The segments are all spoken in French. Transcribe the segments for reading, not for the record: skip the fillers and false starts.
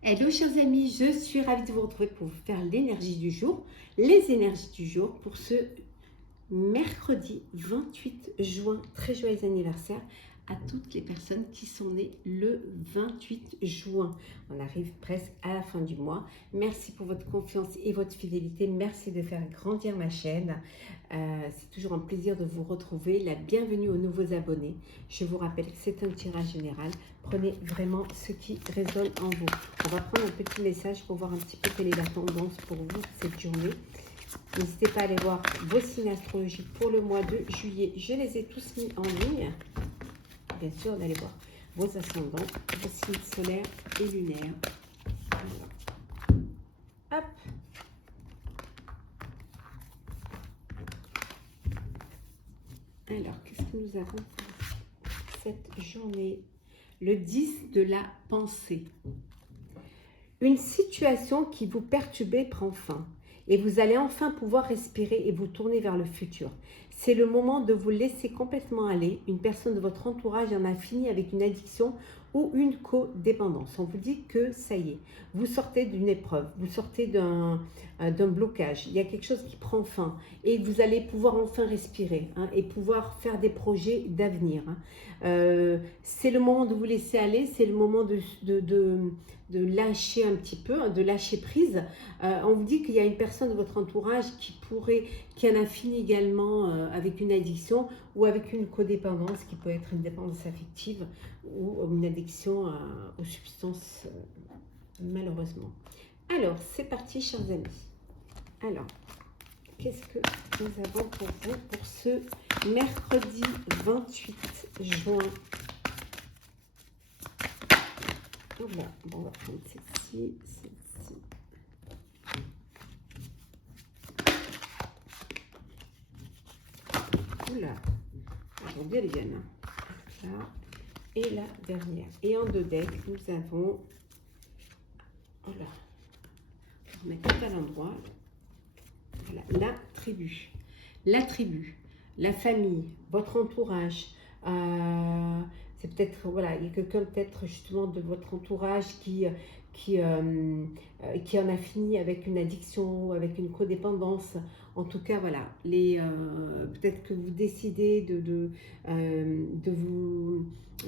Hello chers amis, je suis ravie de vous retrouver pour vous faire l'énergie du jour, les énergies du jour pour ce mercredi 28 juin. Très joyeux anniversaire à toutes les personnes qui sont nées le 28 juin. On arrive presque à la fin du mois. Merci pour votre confiance et votre fidélité. Merci de faire grandir ma chaîne. C'est toujours un plaisir de vous retrouver. La bienvenue aux nouveaux abonnés. Je vous rappelle que c'est un tirage général. Prenez vraiment ce qui résonne en vous. On va prendre un petit message pour voir un petit peu quelle est la tendance pour vous cette journée. N'hésitez pas à aller voir vos signes astrologiques pour le mois de juillet. Je les ai tous mis en ligne. Bien sûr, d'aller voir vos ascendants, vos signes solaires et lunaires. Voilà. Hop. Alors, qu'est-ce que nous avons pour cette journée? Le 10 de la pensée. Une situation qui vous perturbait prend fin et vous allez enfin pouvoir respirer et vous tourner vers le futur. C'est le moment de vous laisser complètement aller. Une personne de votre entourage en a fini avec une addiction ou une codépendance. On vous dit que ça y est, vous sortez d'une épreuve, vous sortez d'un blocage. Il y a quelque chose qui prend fin et vous allez pouvoir enfin respirer et pouvoir faire des projets d'avenir. C'est le moment de vous laisser aller, c'est le moment de lâcher un petit peu, de lâcher prise. On vous dit qu'il y a une personne de votre entourage qui en a fini également avec une addiction ou avec une codépendance qui peut être une dépendance affective ou une addiction aux substances malheureusement. Alors, c'est parti chers amis. Alors, qu'est-ce que nous avons pour vous pour ce mercredi 28 juin? Voilà, bon, on va prendre celle-ci, celle-ci. Oula, aujourd'hui elle est bien. Là, et la dernière. Et en deux decks, nous avons. Oh là, on va mettre tout à l'endroit. Voilà, la tribu. La tribu, la famille, votre entourage. C'est peut-être, voilà, il y a quelqu'un peut-être justement de votre entourage qui en a fini avec une addiction, avec une codépendance. En tout cas, voilà, peut-être que vous décidez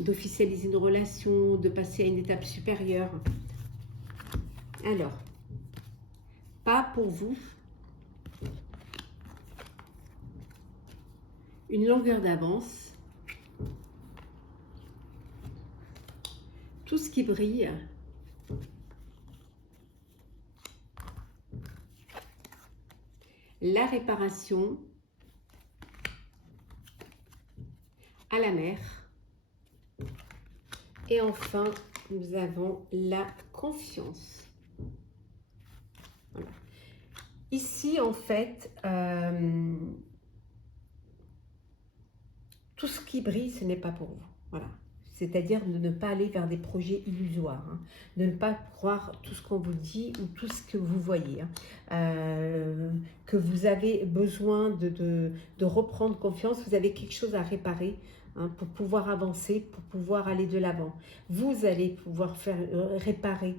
d'officialiser une relation, de passer à une étape supérieure. Alors, pas pour vous. Une longueur d'avance. Tout ce qui brille. La réparation. À la mer. Et enfin, nous avons la confiance. Voilà. Ici, en fait, tout ce qui brille, ce n'est pas pour vous. Voilà. C'est-à-dire de ne pas aller vers des projets illusoires, de ne pas croire tout ce qu'on vous dit ou tout ce que vous voyez, que vous avez besoin de reprendre confiance, vous avez quelque chose à réparer pour pouvoir avancer, pour pouvoir aller de l'avant. Vous allez pouvoir faire réparer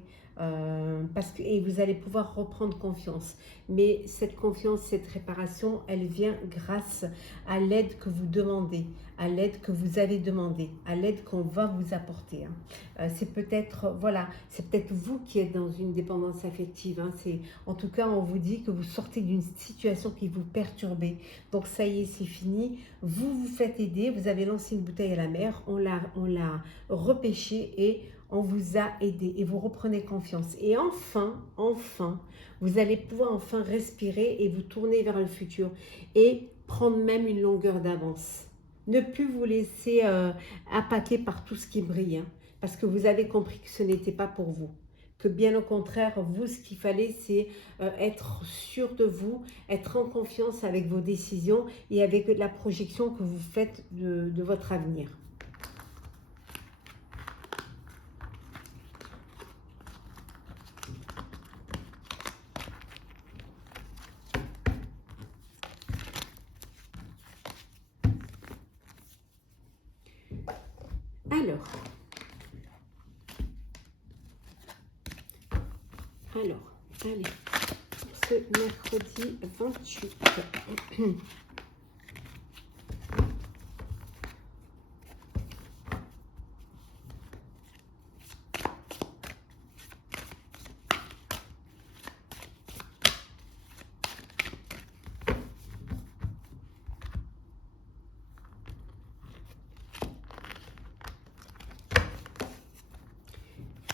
et vous allez pouvoir reprendre confiance. Mais cette confiance, cette réparation, elle vient grâce à l'aide que vous demandez, à l'aide que vous avez demandé, à l'aide qu'on va vous apporter. C'est peut-être, voilà, c'est peut-être vous qui êtes dans une dépendance affective. En tout cas, on vous dit que vous sortez d'une situation qui vous perturbait. Donc ça y est, c'est fini. Vous vous faites aider. Vous avez lancé une bouteille à la mer. On l'a repêchée et on vous a aidé et vous reprenez confiance. Et enfin, vous allez pouvoir enfin respirer et vous tourner vers le futur et prendre même une longueur d'avance. Ne plus vous laisser appâter par tout ce qui brille, parce que vous avez compris que ce n'était pas pour vous. Que bien au contraire, vous, ce qu'il fallait, c'est être sûr de vous, être en confiance avec vos décisions et avec la projection que vous faites de votre avenir. Alors, Alors, allez, ce mercredi 28.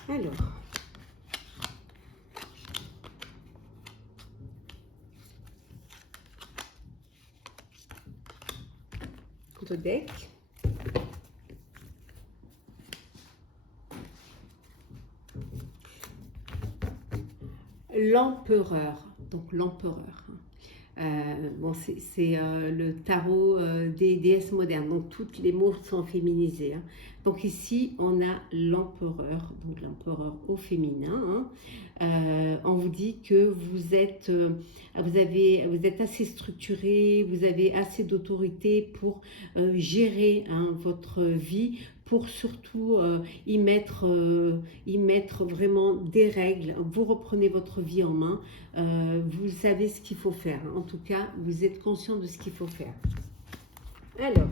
Alors, de deck. L'empereur, donc l'empereur. Bon, c'est le tarot des déesses modernes, donc toutes les mots sont féminisés. Hein. Donc ici, on a l'empereur, donc l'empereur au féminin. Hein. On vous dit que vous êtes assez structuré, vous avez assez d'autorité pour gérer hein, votre vie, pour surtout y mettre vraiment des règles. Vous reprenez votre vie en main, vous savez ce qu'il faut faire. En tout cas, vous êtes conscient de ce qu'il faut faire. Alors,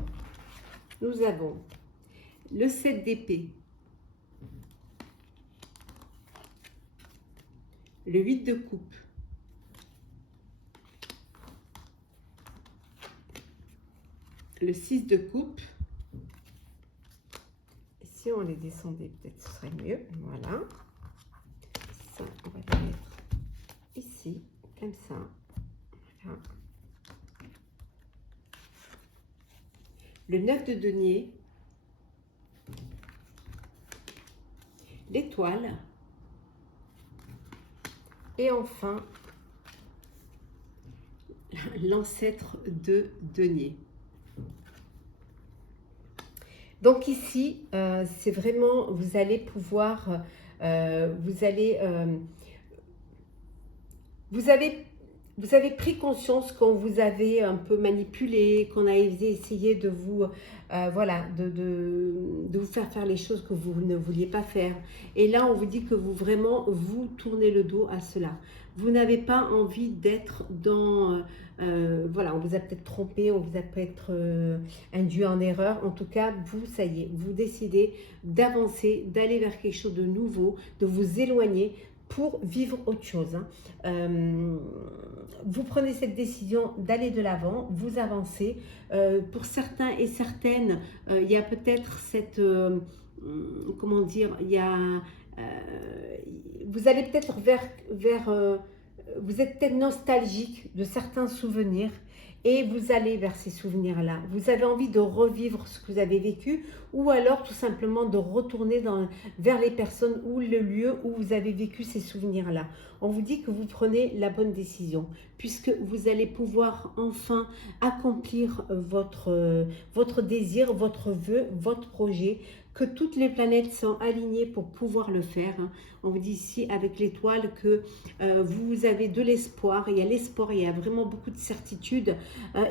nous avons le 7 d'épée, le 8 de coupe, le 6 de coupe. Si on les descendait, peut-être ce serait mieux. Voilà. Ça, on va les mettre ici, comme ça. Voilà. Le 9 de denier. L'étoile. Et enfin, l'ancêtre de denier. Donc ici, c'est vraiment, vous allez pouvoir, vous avez pris conscience qu'on vous avait un peu manipulé, qu'on a essayé de vous, voilà, de vous faire les choses que vous ne vouliez pas faire. Et là, on vous dit que vous tournez le dos à cela. Vous n'avez pas envie d'être dans, voilà, on vous a peut-être trompé, on vous a peut-être induit en erreur. En tout cas, vous, ça y est, vous décidez d'avancer, d'aller vers quelque chose de nouveau, de vous éloigner pour vivre autre chose. Hein. Vous prenez cette décision d'aller de l'avant, vous avancez. Pour certains et certaines, il y a peut-être cette, comment dire, il y a, vous allez peut-être vous êtes peut-être nostalgique de certains souvenirs et vous allez vers ces souvenirs-là. Vous avez envie de revivre ce que vous avez vécu ou alors tout simplement de retourner vers les personnes ou le lieu où vous avez vécu ces souvenirs-là. On vous dit que vous prenez la bonne décision puisque vous allez pouvoir enfin accomplir votre désir, votre vœu, votre projet, que toutes les planètes sont alignées pour pouvoir le faire. On vous dit ici avec l'étoile que vous avez de l'espoir, il y a l'espoir, il y a vraiment beaucoup de certitude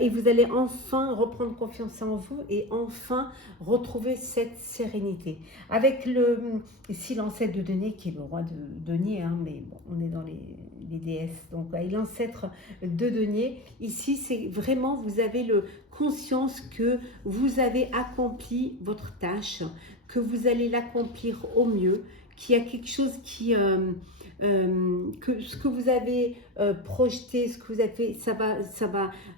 et vous allez enfin reprendre confiance en vous et enfin retrouver cette sérénité. Avec ici l'ancêtre de denier qui est le roi de denier, hein, mais bon, on est dans les déesses, donc l'ancêtre de denier, ici c'est vraiment, vous avez conscience que vous avez accompli votre tâche, que vous allez l'accomplir au mieux, qu'il y a quelque chose que ce que vous avez projeté, ce que vous avez fait,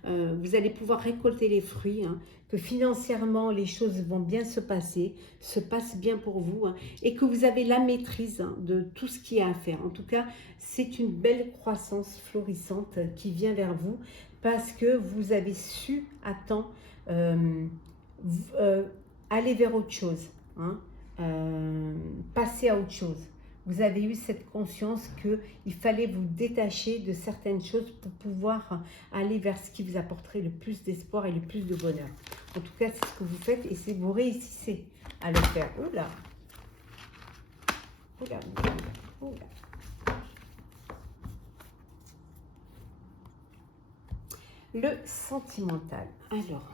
vous allez pouvoir récolter les fruits, hein, que financièrement les choses vont bien se passent bien pour vous, hein, et que vous avez la maîtrise hein, de tout ce qu'il y a à faire. En tout cas, c'est une belle croissance florissante qui vient vers vous parce que vous avez su à temps aller vers autre chose. Hein, passer à autre chose. Vous avez eu cette conscience qu'il fallait vous détacher de certaines choses pour pouvoir aller vers ce qui vous apporterait le plus d'espoir et le plus de bonheur. En tout cas, c'est ce que vous faites et vous réussissez à le faire. Oula, oula, oula, oula. Le sentimental. Alors,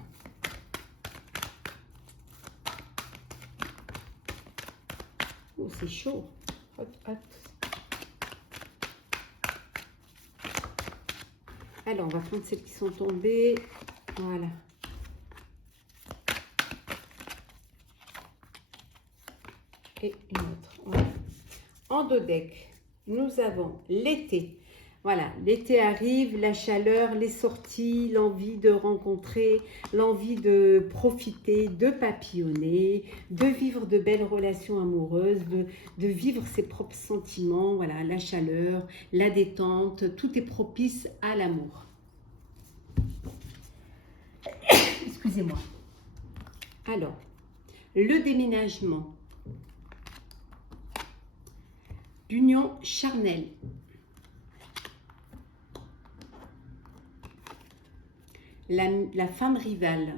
oh, c'est chaud. Hop, hop. Alors, on va prendre celles qui sont tombées. Voilà. Et une autre. Voilà. En dos deck, nous avons l'été. Voilà, l'été arrive, la chaleur, les sorties, l'envie de rencontrer, l'envie de profiter, de papillonner, de vivre de belles relations amoureuses, de vivre ses propres sentiments. Voilà, la chaleur, la détente, tout est propice à l'amour. Excusez-moi. Alors, le déménagement, l'union charnelle, la femme rivale,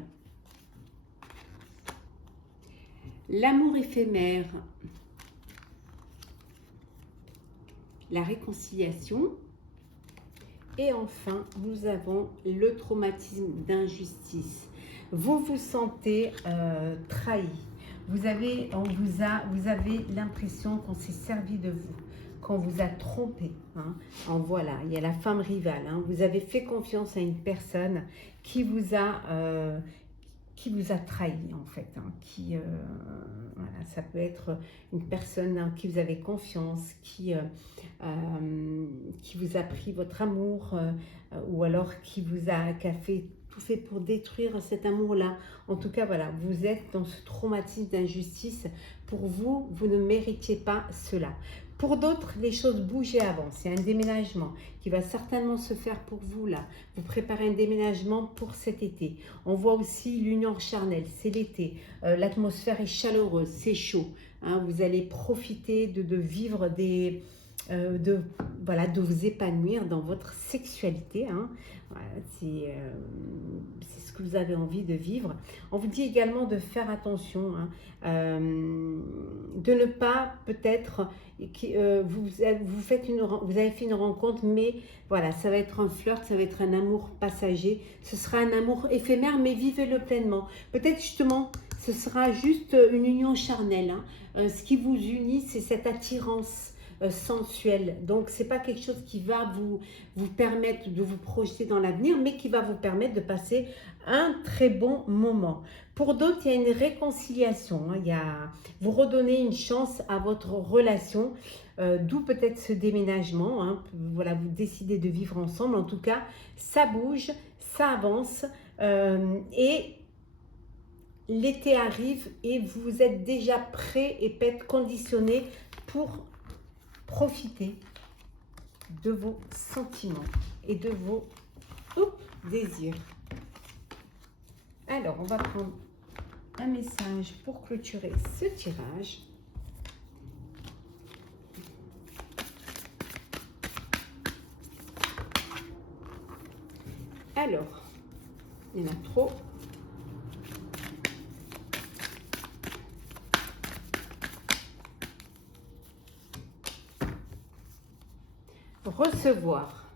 l'amour éphémère, la réconciliation et enfin nous avons le traumatisme d'injustice. Vous vous sentez trahi, vous avez l'impression qu'on s'est servi de vous, qu'on vous a trompé. Hein. Voilà, il y a la femme rivale. Hein. Vous avez fait confiance à une personne qui vous a trahi en fait. Hein. Voilà, ça peut être une personne en qui vous avez confiance, qui vous a pris votre amour ou alors qui a fait tout fait pour détruire cet amour-là. En tout cas, voilà, vous êtes dans ce traumatisme d'injustice. Pour vous, vous ne méritiez pas cela. Pour d'autres, les choses bougeaient avant. C'est un déménagement qui va certainement se faire pour vous là. Vous préparez un déménagement pour cet été. On voit aussi l'union charnelle, c'est l'été. L'atmosphère est chaleureuse, c'est chaud. Hein. Vous allez profiter de vivre de vous épanouir dans votre sexualité. Hein. Voilà, c'est ce que vous avez envie de vivre. On vous dit également de faire attention, hein, de ne pas peut-être, vous avez fait une rencontre, mais voilà, ça va être un flirt, ça va être un amour passager, ce sera un amour éphémère, mais vivez-le pleinement. Peut-être justement, ce sera juste une union charnelle. Hein. Ce qui vous unit, c'est cette attirance sensuelle. Donc, c'est pas quelque chose qui va vous permettre de vous projeter dans l'avenir, mais qui va vous permettre de passer un très bon moment. Pour d'autres, il y a une réconciliation. Hein. Vous redonnez une chance à votre relation, d'où peut-être ce déménagement. Hein. Voilà, vous décidez de vivre ensemble. En tout cas, ça bouge, ça avance et l'été arrive et vous êtes déjà prêt et peut-être conditionné pour profiter de vos sentiments et de vos désirs. Alors, on va prendre un message pour clôturer ce tirage. Alors, il y en a trop. Recevoir.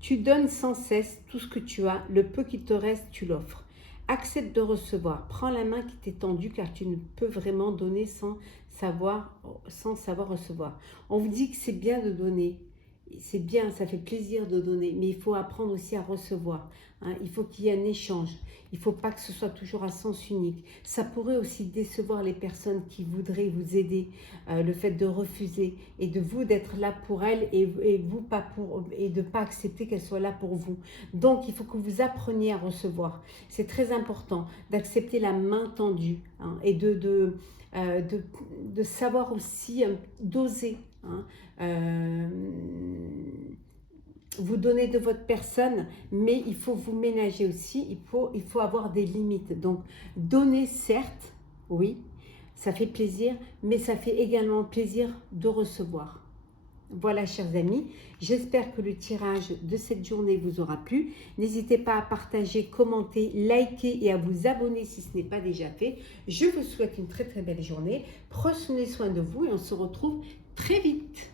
Tu donnes sans cesse tout ce que tu as, le peu qui te reste, tu l'offres. Accepte de recevoir. Prends la main qui t'est tendue car tu ne peux vraiment donner sans savoir recevoir. On vous dit que c'est bien de donner. C'est bien, ça fait plaisir de donner, mais il faut apprendre aussi à recevoir. Hein. Il faut qu'il y ait un échange. Il ne faut pas que ce soit toujours à sens unique. Ça pourrait aussi décevoir les personnes qui voudraient vous aider. Le fait de refuser et de vous d'être là pour elles et de ne pas accepter qu'elles soient là pour vous. Donc, il faut que vous appreniez à recevoir. C'est très important d'accepter la main tendue, hein, et de savoir aussi d'oser. Hein, vous donner de votre personne, mais il faut vous ménager aussi, il faut avoir des limites. Donc, donner certes, oui, ça fait plaisir, mais ça fait également plaisir de recevoir. Voilà, chers amis, j'espère que le tirage de cette journée vous aura plu. N'hésitez pas à partager, commenter, liker et à vous abonner si ce n'est pas déjà fait. Je vous souhaite une très très belle journée. Prenez soin de vous et on se retrouve très vite.